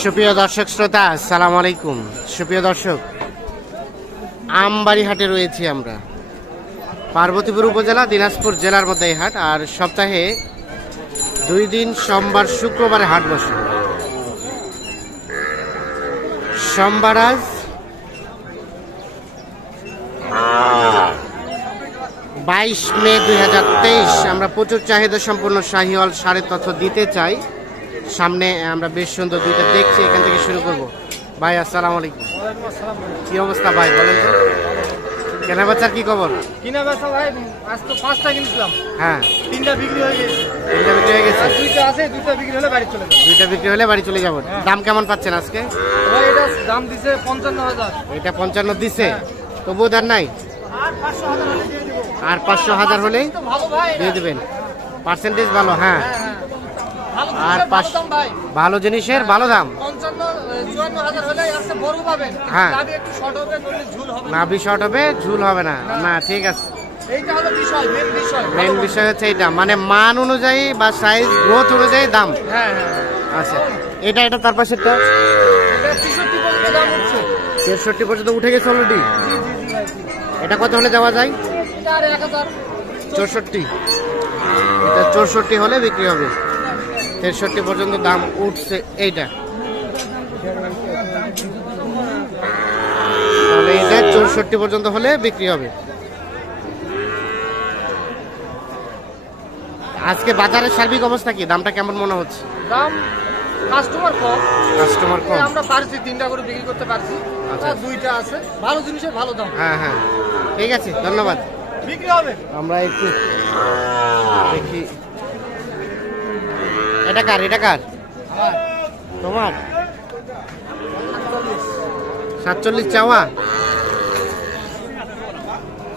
সুপ্রিয় দর্শক শ্রোতা, আসসালামু আলাইকুম। সুপ্রিয় দর্শক, আমবাড়ি হাটে রয়েছি আমরা। পার্বতীপুর উপজেলা, দিনাজপুর জেলার মধ্যে এই হাট। আর সপ্তাহে 2 দিন, সোমবার শুক্রবারে হাট বসে। সোমবার আজ 22 মে 2023। আমরা প্রচুর চাহিদা সম্পন্ন শাহিওয়াল ষাঁড়ের তথ্য দিতে চাই। সামনে আমরা বেশ সুন্দর দুইটা দেখছি, এখান থেকে শুরু করব। ভাই আসসালামু আলাইকুম। কি অবস্থা ভাই, বলেন তো? কেনা বেচার কি খবর? কিনা বেচা ভাই আজ তো 5টা কিনছিলাম। হ্যাঁ, 3টা বিক্রি হয়ে গেছে। 3টা বিক্রি হয়ে গেছে। 2টা আছে, 2টা বিক্রি হলে বাড়ি চলে যাব। 2টা বিক্রি হলে বাড়ি চলে যাবেন। দাম কেমন পাচ্ছেন আজকে? ভাই এটা দাম দিছে 55,000। এটা 55 দিছে, তবুও দাম নাই। আর 500,000 হলেই ভালো ভাই দিয়ে দিবেন। পার্সেন্টেজ ভালো। হ্যাঁ, আর ভালো জিনিসের ভালো দাম। 55-54,000 হলে আছে বড় পাবেন। হ্যাঁ, নাভি একটু শর্ট হবে, নইলে ঝুল হবে। নাভি শর্ট হবে, ঝুল হবে না। না, ঠিক আছে। এইটা হলো বিষয়, মেইন বিষয়। মেইন বিষয় হচ্ছে এটা, মানে মান অনুযায়ী বা সাইজ গ্রোথ অনুযায়ী দাম। হ্যাঁ হ্যাঁ। আচ্ছা, এটা তার পাশেরটা এটা 63 পর্যন্ত দাম উঠছে। 63 পর্যন্ত উঠে গেছে অলরেডি। জি জি জি ভাই। এটা কত হলে দেওয়া যায়? এটা আর 1000। 64। এটা 64 হলে বিক্রি হবে। 63 পর্যন্ত দাম উঠছে এইটা। তাহলে এটা 64 পর্যন্ত হলে বিক্রি হবে। আজকে বাজারের সার্বিক অবস্থা কি? দামটা কেমন মনে হচ্ছে? দাম কাস্টমার কম। কাস্টমার কম। আমরা পারছি 3টা করে বিক্রি করতে পারছি। আচ্ছা। আর 2টা আছে। ভালো জিনিসের ভালো দাম। হ্যাঁ হ্যাঁ, ঠিক আছে, ধন্যবাদ। বিক্রি হবে। আমরা একটু দেখি। এটা কার? তোমার? 47 চাওয়া।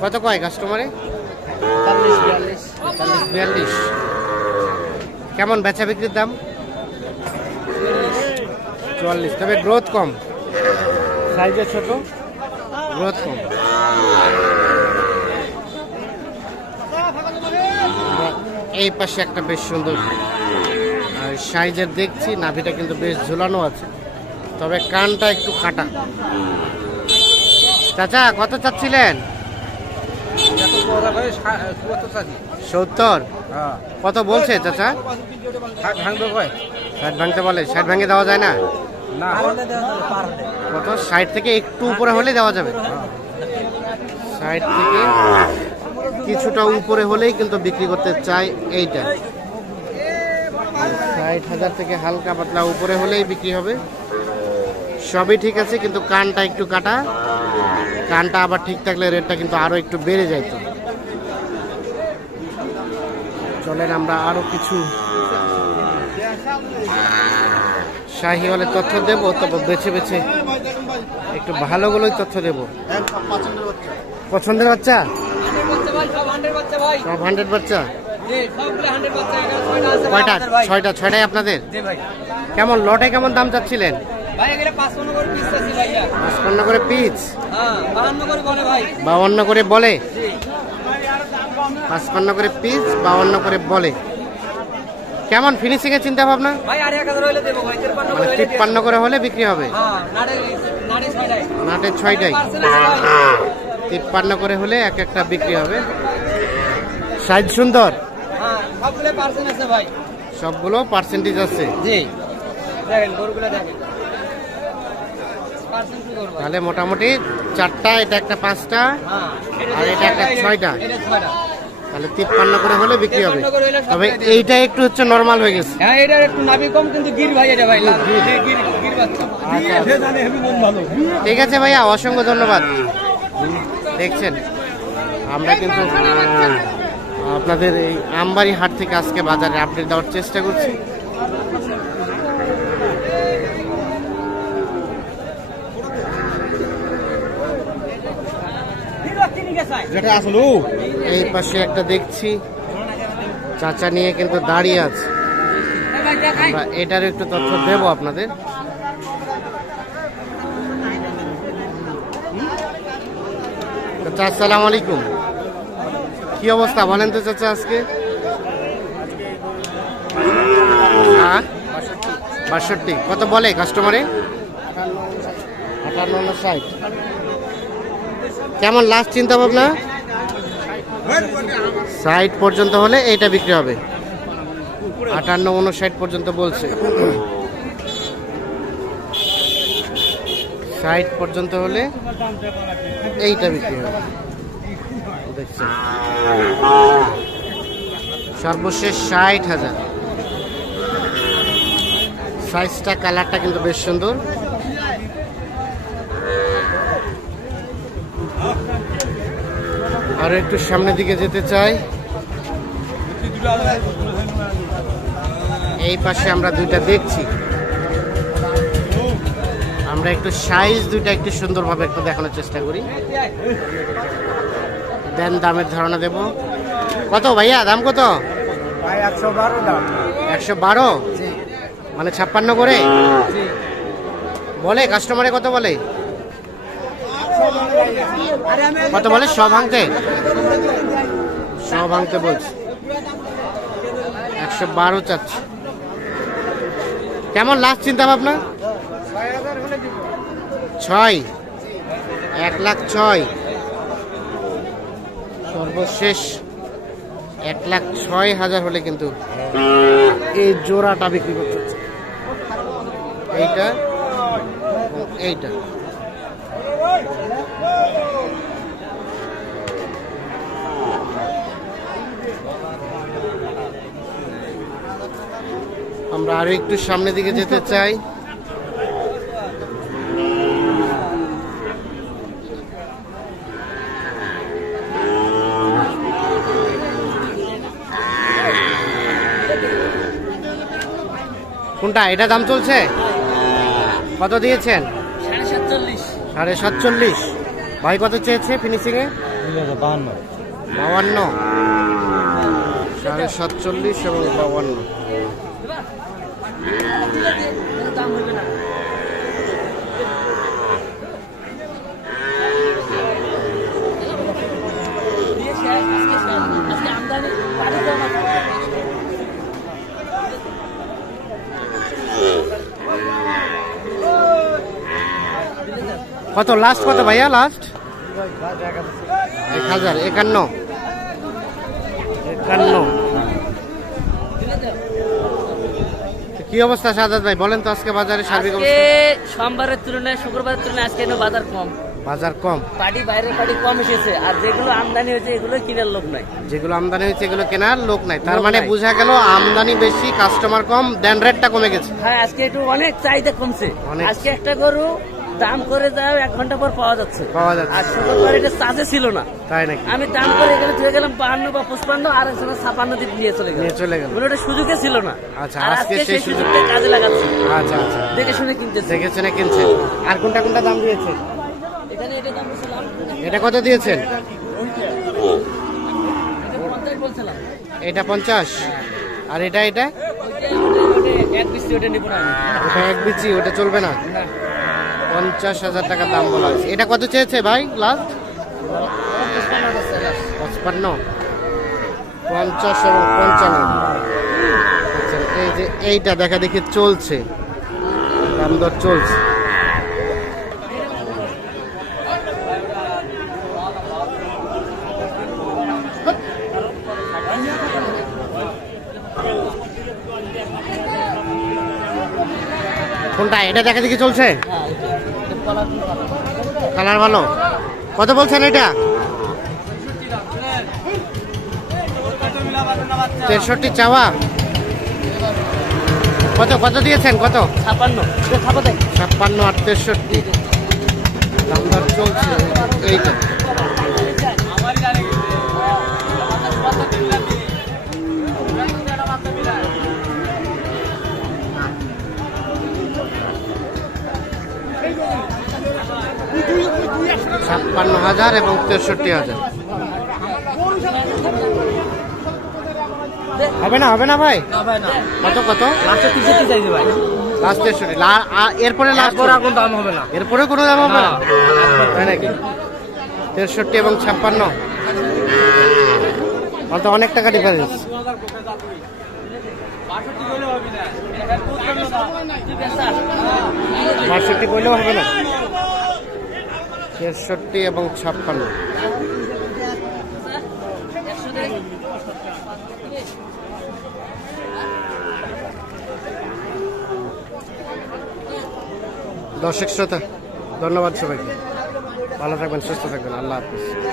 কত কয় কাস্টমারে? 42। কেমন বেচা বিক্রির দাম? 44। তবে গ্রোথ কম, সাইজে ছোট, গ্রোথ কম। এই পাশে একটা বেশ সুন্দর আর সাইজের দেখছি, নাভিটা কিন্তু বেশ ঝুলানো আছে, তবে কানটা একটু কাটা। চাচা কত চাচ্ছিলেন? 70। কত বলছে চাচা? 60 ভাঙতে বলে। 60 ভাঙে দেওয়া যায় না? কত? 60 থেকে একটু উপরে হলে দেওয়া যাবে। 60 থেকে কিছুটা উপরে হলেই কিন্তু বিক্রি করতে চাই এইটা। 60,000 থেকে হালকা পাতলা উপরে হলেই বিক্রি হবে। সবই ঠিক আছে, কিন্তু কানটা একটু কাটা। কানটা আবার ঠিক থাকলে রেটটা কিন্তু আরো একটু বেড়ে যাইত। চলেন আমরা আরো কিছু শাহিওয়ালের তথ্য দেব, তবে বেছে বেছে একটু ভালোগুলোই তথ্য দেব। পছন্দের বাচ্চা? সব 100 বাচ্চা। কয়টা? 6টা। 6টাই আপনাদের? কেমন লটে কেমন দাম চাচ্ছিলেন? 55 করে পিস। 52 করে বলে। 55 করে পিস, 52 করে বলে। কেমন ফিনিশিং এর চিন্তা ভাবনা? মানে 53 করে হলে বিক্রি হবে। নাটের 6টাই 53 করে হলে এক একটা বিক্রি হবে। সাইজ সুন্দর, সবগুলো পার্সেন্টেজ আছে। তাহলে মোটামুটি 4টা, এটা একটা 5টা, আর এটা একটা 6টা। তাহলে 53 করে হলে বিক্রি হবে। তবে এইটা একটু হচ্ছে নরমাল হয়ে গেছে। হ্যাঁ, এটা একটু নাভি কম, কিন্তু গির ভাই এটা ভাই গির বাচ্চা। ঠিক আছে ভাইয়া, অসংখ্য ধন্যবাদ। দেখছেন, আমরা কিন্তু আপনাদের এই আমবাড়ি হাট থেকে আজকে বাজারে আপডেট দেওয়ার চেষ্টা করছি। এই পাশে একটা দেখছি চাচা নিয়ে কিন্তু দাঁড়িয়ে আছে, আমরা এটার একটু তথ্য দেব আপনাদের। চাচা আসসালামু আলাইকুম, কি অবস্থা বলেন তো চাচা আজকে? 62 কত বলে কাস্টমারে? 58 60। কেমন লাস্ট চিন্তা ভাবনা? 60 পর্যন্ত হলে এইটা বিক্রি হবে। 58 59 পর্যন্ত বলছে। 60 পর্যন্ত হলে এইটা বিক্রি হবে। দেখছেন সর্বশেষ 60,000। সাইজটা কালারটা কিন্তু বেশ সুন্দর। আর একটু সামনের দিকে যেতে চাই। এই পাশে আমরা দুইটা দেখছি, আমরা একটু সাইজ দুইটা একটু সুন্দরভাবে একটু দেখানোর চেষ্টা করি, দেন দামের ধারণা দেব। কত ভাইয়া দাম কত? 112 দাম। 112 মানে 56 করে বলে কাস্টমারে? কত বলে? কত বলে? সব ভাঙতে বলছে। 112 চাচ্ছে। কেমন লাস্ট চিন্তা ভাবনা? 6 1,06,000 সর্বশেষ 1,06,000 হলে কিন্তু এই জোড়াটা বিক্রি করতে হচ্ছে। এইটা এইটা আমরা আরো একটু সামনের দিকে যেতে চাই। কোনটা? এটা দাম চলছে কত দিয়েছেন? 47.5। ভাই কত চেয়েছে ফিনিশিং এ? 52। 47.5 এবং 52। কত লাস্ট? কত ভাইয়া লাস্ট? 1051। কি অবস্থা সাজাদ ভাই বলেন তো আজকে বাজারে সার্বিক অবস্থা? সোমবারের তুলনায় শুক্রবারের তুলনায় আজকে বাজার কম। বাজার কম, পাটি বাইরের পাটি কম এসেছে, আর যেগুলো আমদানি হয়েছে এগুলো কেনার লোক নাই। যেগুলো আমদানি হয়েছে এগুলো কেনার লোক নাই। তার মানে বোঝা গেল আমদানি বেশি, কাস্টমার কম, দেন রেটটা কমে গেছে। হ্যাঁ আজকে একটু অনেক চাহিদা কমছে। আজকে একটা গরু দাম করে যাও 1 ঘন্টা পর পাওয়া যাচ্ছে। আর শুক্রবার এটা চার্জে ছিল না, তাই নাকি? আমি দাম করে এখানে চলে গেলাম 52 বা 55, আর একজনে 56 দিয়ে নিয়ে চলে গেল। ওটা সুযোগে ছিল না। আচ্ছা, আর আজকে সেই সুযোগটা কাজে লাগাচ্ছে। আচ্ছা আচ্ছা, দেখে শুনে কিনতেছে। দেখে শুনে কিনছে। আর কোনটা কোনটা দাম দিয়েছে? এখানে এটা দাম বলছিলাম। এটা কত দিয়েছেন? এটা 50 বলছিলাম। এটা 50। আর এটা ওটা এক বিচি, ওটা নিব না। ওটা এক বিচি, ওটা চলবে না। 50,000 টাকা দাম বলা হয়েছে। এটা কত চেয়েছে ভাই লাস্ট? 55, 50 এবং 55। আচ্ছা, এই যে এইটা দেখা দেখি চলছে, দাম দর চলছে। কোনটা? এটা দেখা দেখি চলছে, কালার ভালো। কত বলছেন এটা? 63 চাওয়া। কত কত দিয়েছেন? কত? 56 আর 63 দাম দর চলছে। এইটা $56,000 এবং 63,000। হবে না? হবে না ভাই? কত কত? লাস্টে 63 চাইছে ভাই। লাস্ট 63। এরপরে লাস্ট কোনো দাম হবে না। এরপরে কোনো দাম হবে না, তাই নাকি? 63 এবং 56 তো অনেক টাকা ডিফারেন্স। 62 বললেও হবে না, 63 এবং 56। দর্শক শ্রোতা, ধন্যবাদ সবাইকে, ভালো থাকবেন, সুস্থ থাকবেন, আল্লাহ হাফিজ।